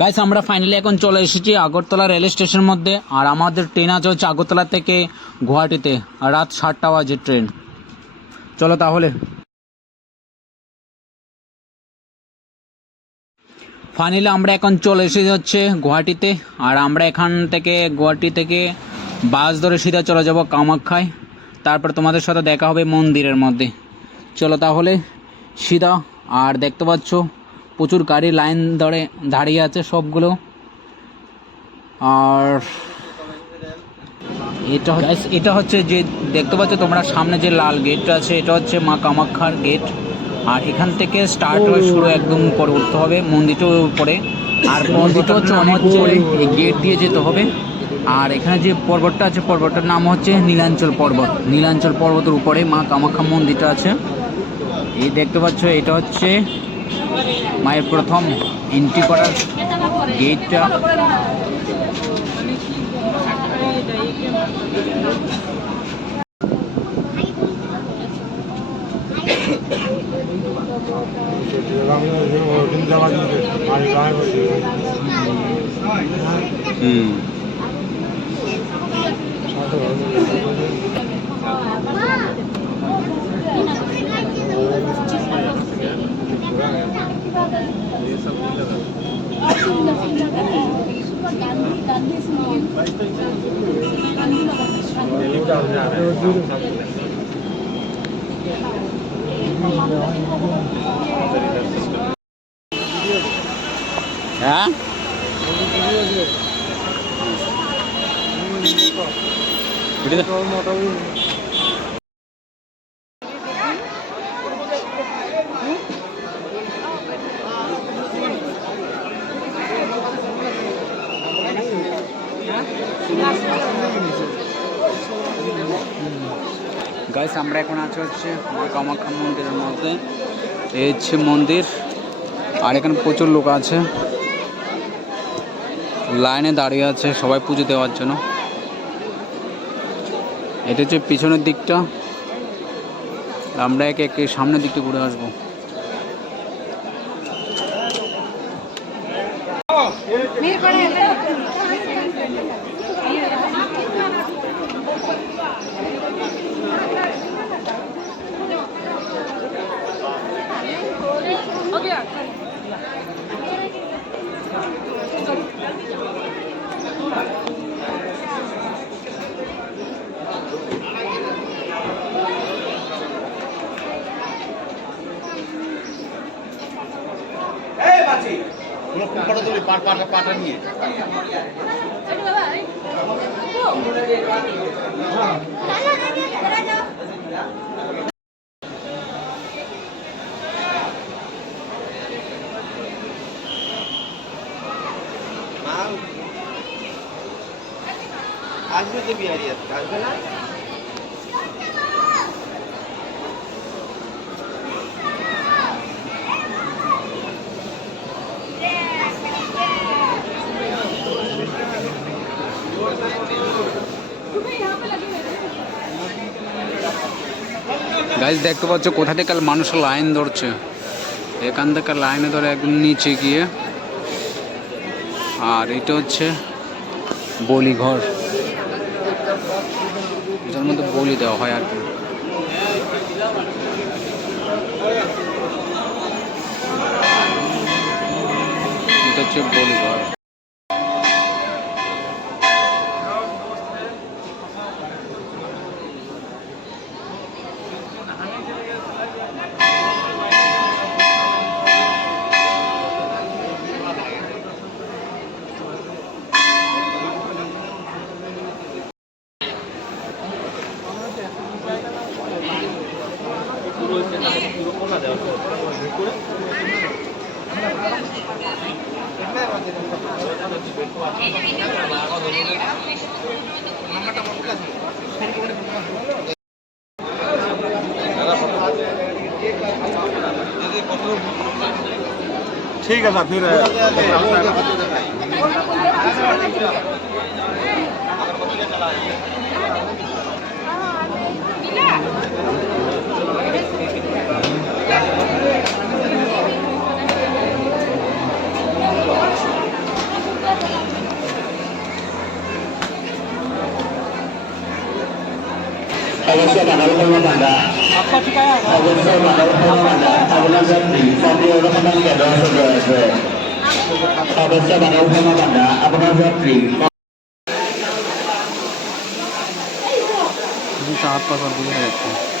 Guys আমরা finally এখন চলে এসেছি আগরতলা রেল স্টেশনের মধ্যে। আর আমাদের ট্রেন আছে হচ্ছে আগরতলা থেকে গুয়াহাটিতে, আর রাত 7টা বাজে ট্রেন। চলো তাহলে। ফাইনালি আমরা এখন চলে এসেছি হচ্ছে গুয়াহাটিতে। আর আমরা এখান থেকে গুয়াহাটি থেকে বাস ধরে সিধা চলে যাব কামাখ্যায়। তারপর তোমাদের সাথে দেখা হবে মন্দিরের মধ্যে। চলো তাহলে সিধা। আর দেখতে পাচ্ছ প্রচুর গাড়ি লাইন ধরে দাঁড়িয়ে আছে সবগুলো। আর এটা হচ্ছে যে দেখতে পাচ্ছ তোমরা সামনে যে লাল গেটটা আছে, এটা হচ্ছে মা কামাখ্যার গেট। আর এখান থেকে স্টার্ট হয়ে শুরু একদম উপরে উঠতে হবে মন্দিরটার উপরে। আর মন্দিরটা হচ্ছে অনেক উপরে, এই গেট দিয়ে যেতে হবে। আর এখানে যে পর্বতটা আছে পর্বতটার নাম হচ্ছে নীলাঞ্চল পর্বত। নীলাঞ্চল পর্বতের উপরে মা কামাখ্যা মন্দিরটা আছে। এই দেখতে পাচ্ছ এটা হচ্ছে মায়ের প্রথম এন্ট্রি করার গেটটা। হ্যাঁ গাইস আমরা এখন আছি হচ্ছে মা কামাখ্যা মন্দিরের মধ্যে। এই হচ্ছে মন্দির। আর এখানে প্রচুর লোক আছে, লাইনে দাঁড়িয়ে আছে সবাই পুজো দেওয়ার জন্য। এটা হচ্ছে পিছনের দিকটা। আমরা একে একে সামনের দিকটা ঘুরে আসবো। পাটা নিয়ে আসবে তো বিহারি আসবে না। গাইস দেখতে পাচ্ছ কোথা থেকে মানুষ লাইন ধরছে। এখান থেকে লাইনে ধরে একদম নিচে গিয়ে। আর এটা হচ্ছে বলি ঘর, যার মধ্যে বলি দেওয়া হয় আর কি। এটা হচ্ছে বলি ঘর। ঠিক আছে फिर অবশ্য বানাল বান্ধা অবশ্য বানাল বান্ধা আপনার যাত্রী জাতীয় রকমের কেন্দ্র রয়েছে অবশ্য বানাল বান্ধা আপনার যাত্রী হাত পাকার দিকে হয়ে যাচ্ছে